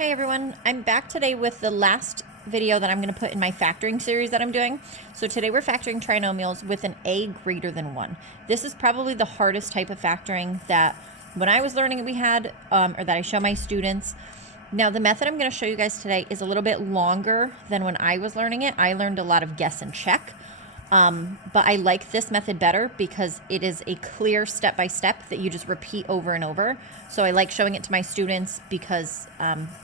Hey everyone, I'm back today with the last video that I'm going to put in my factoring series that I'm doing. So today we're factoring trinomials with an a greater than 1. This is probably the hardest type of factoring that when I was learning we had, or that I show my students. Now the method I'm going to show you guys today is a little bit longer than when I was learning it. I learned a lot of guess and check. But I like this method better because it is a clear step-by-step that you just repeat over and over. So I like showing it to my students because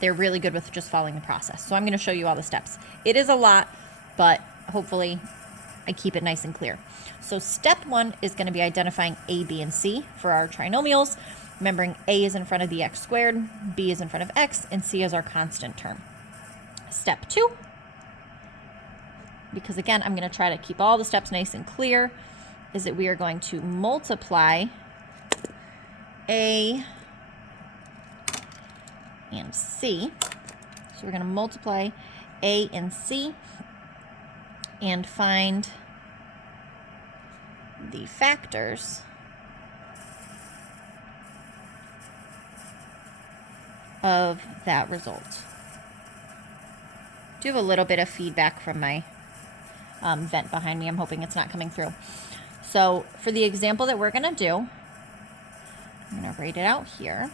they're really good with just following the process. So I'm going to show you all the steps. It is a lot, but hopefully I keep it nice and clear. So step 1 is going to be identifying a, b, and c for our trinomials. Remembering a is in front of the x squared, b is in front of x, and c is our constant term. Step 2. Because again, I'm going to try to keep all the steps nice and clear, is that we are going to multiply a and c. So we're going to multiply a and c and find the factors of that result. I do have a little bit of feedback from my vent behind me. I'm hoping it's not coming through. So for the example that we're going to do, I'm going to write it out here.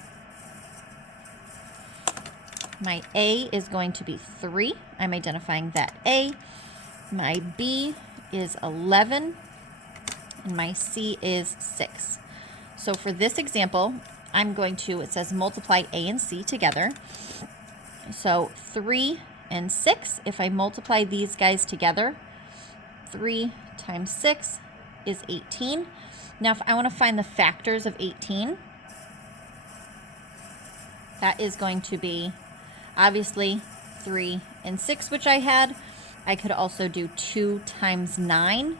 My a is going to be 3. I'm identifying that a. My b is 11. And my c is 6. So for this example, I'm going to, it says multiply a and c together. So 3 and 6, if I multiply these guys together, 3 times 6 is 18. Now, if I want to find the factors of 18, that is going to be obviously 3 and 6, which I had. I could also do 2 times 9,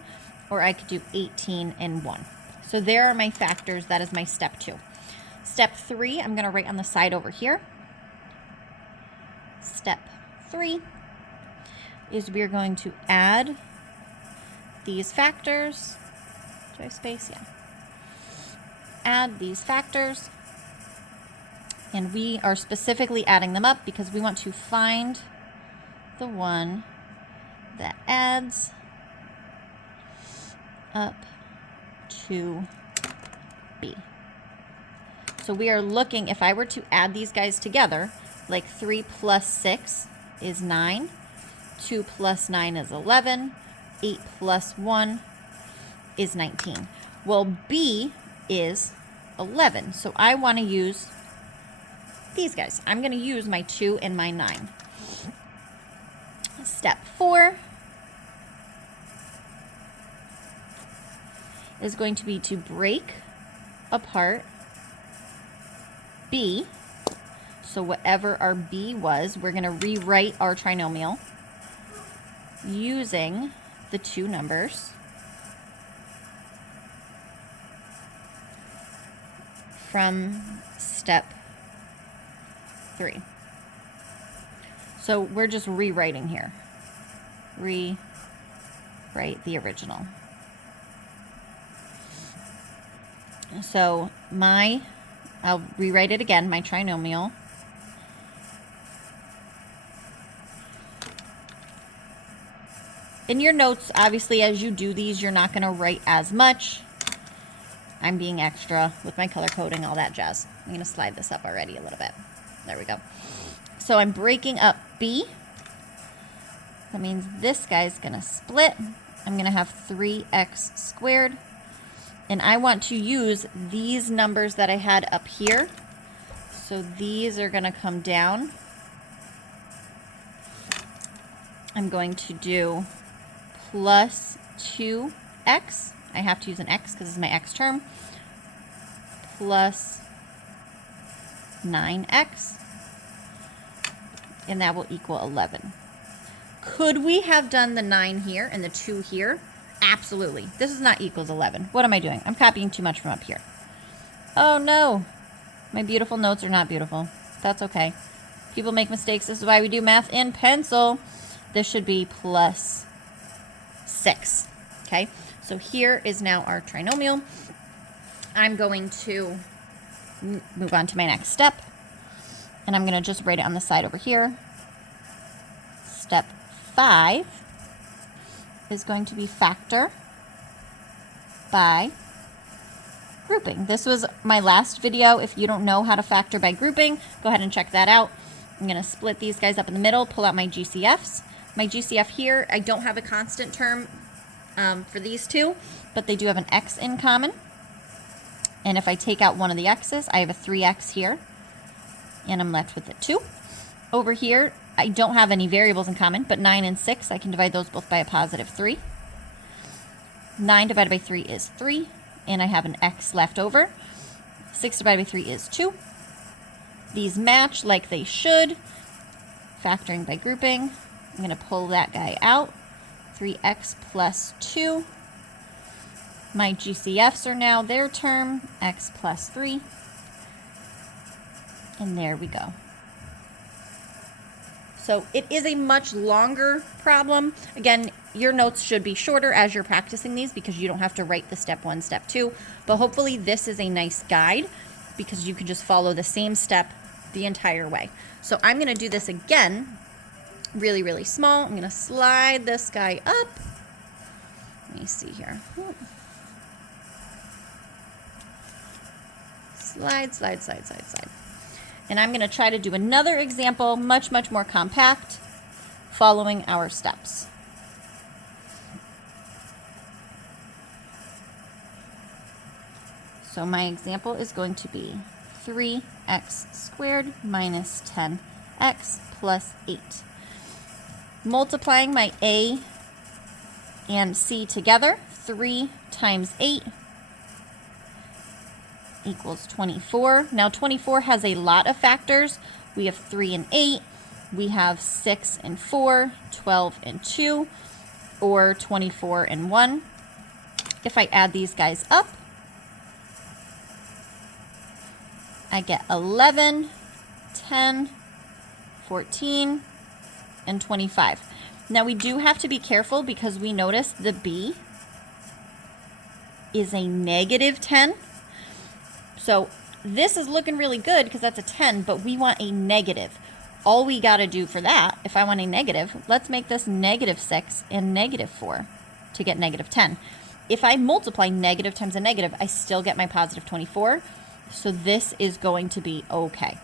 or I could do 18 and 1. So there are my factors. That is my step 2. Step 3, I'm going to write on the side over here. Step 3 is we're going to add these factors. Do I have space? Yeah. Add these factors. And we are specifically adding them up because we want to find the one that adds up to b. So we are looking, if I were to add these guys together, like 3 plus 6 is 9, 2 plus 9 is 11, 8 plus 1 is 19. Well, b is 11, so I want to use these guys. I'm going to use my 2 and my 9. Step 4 is going to be to break apart b. So whatever our b was, we're going to rewrite our trinomial using the two numbers from step 3. So we're just rewriting here. Rewrite the original. So I'll rewrite it again, my trinomial. In your notes, obviously, as you do these, you're not going to write as much. I'm being extra with my color coding, all that jazz. I'm going to slide this up already a little bit. There we go. So I'm breaking up b. That means this guy's going to split. I'm going to have 3x squared. And I want to use these numbers that I had up here. So these are going to come down. I'm going to do plus 2x. I have to use an x because this is my x term. Plus 9x. And that will equal 11. Could we have done the 9 here and the 2 here? Absolutely. This is not equals 11. What am I doing? I'm copying too much from up here. Oh no. My beautiful notes are not beautiful. That's okay. People make mistakes. This is why we do math in pencil. This should be plus 6. Okay, so here is now our trinomial. I'm going to move on to my next step. And I'm going to just write it on the side over here. Step 5 is going to be factor by grouping. This was my last video. If you don't know how to factor by grouping, go ahead and check that out. I'm going to split these guys up in the middle, pull out my GCFs. My GCF here, I don't have a constant term for these two, but they do have an x in common. And if I take out one of the x's, I have a 3x here, and I'm left with a 2. Over here, I don't have any variables in common, but 9 and 6, I can divide those both by a positive 3. 9 divided by 3 is 3, and I have an x left over. 6 divided by 3 is 2. These match like they should. Factoring by grouping, I'm going to pull that guy out. 3x plus 2. My GCFs are now their term, x plus 3. And there we go. So it is a much longer problem. Again, your notes should be shorter as you're practicing these because you don't have to write the step 1, step 2. But hopefully this is a nice guide because you can just follow the same step the entire way. So I'm going to do this again, really, really small. I'm going to slide this guy up. Let me see here. Slide, slide, slide, slide, slide. And I'm going to try to do another example, much, much more compact, following our steps. So my example is going to be 3x squared minus 10x plus 8. Multiplying my a and c together, 3 times 8 equals 24. Now 24 has a lot of factors. We have 3 and 8. We have 6 and 4, 12 and 2, or 24 and 1. If I add these guys up, I get 11, 10, 14, and 25. Now we do have to be careful because we notice the b is a negative 10. So this is looking really good because that's a 10, but we want a negative. All we got to do for that, if I want a negative, let's make this negative 6 and negative 4 to get negative 10. If I multiply negative times a negative, I still get my positive 24. So this is going to be okay.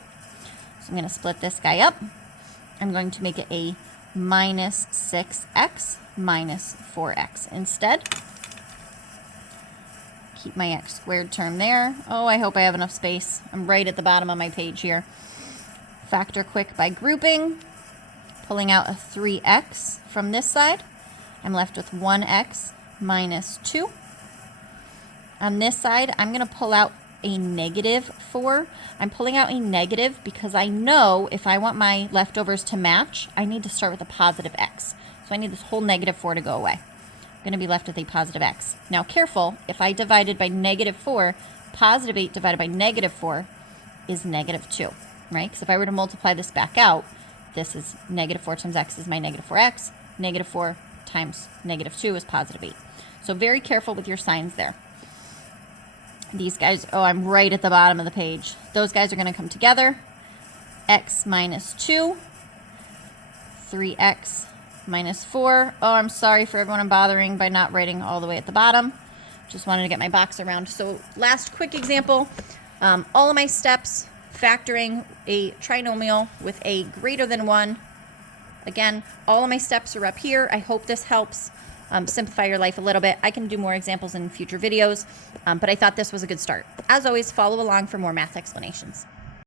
So I'm going to split this guy up. I'm going to make it a minus 6x minus 4x instead. Keep my x squared term there. Oh, I hope I have enough space. I'm right at the bottom of my page here. Factor quick by grouping. Pulling out a 3x from this side. I'm left with 1x minus 2. On this side, I'm going to pull out a negative 4. I'm pulling out a negative because I know if I want my leftovers to match, I need to start with a positive x. So I need this whole negative 4 to go away. I'm going to be left with a positive x. Now careful, if I divided by negative 4, positive 8 divided by negative 4 is negative 2, right? Because if I were to multiply this back out, this is negative 4 times x is my negative 4x. Negative 4 times negative 2 is positive 8. So very careful with your signs there. These guys, oh, I'm right at the bottom of the page. Those guys are going to come together. X minus 2, 3x minus 4. Oh, I'm sorry for everyone I'm bothering by not writing all the way at the bottom. Just wanted to get my box around. So last quick example, all of my steps, factoring a trinomial with a greater than 1. Again, all of my steps are up here. I hope this helps simplify your life a little bit. I can do more examples in future videos, but I thought this was a good start. As always, follow along for more math explanations.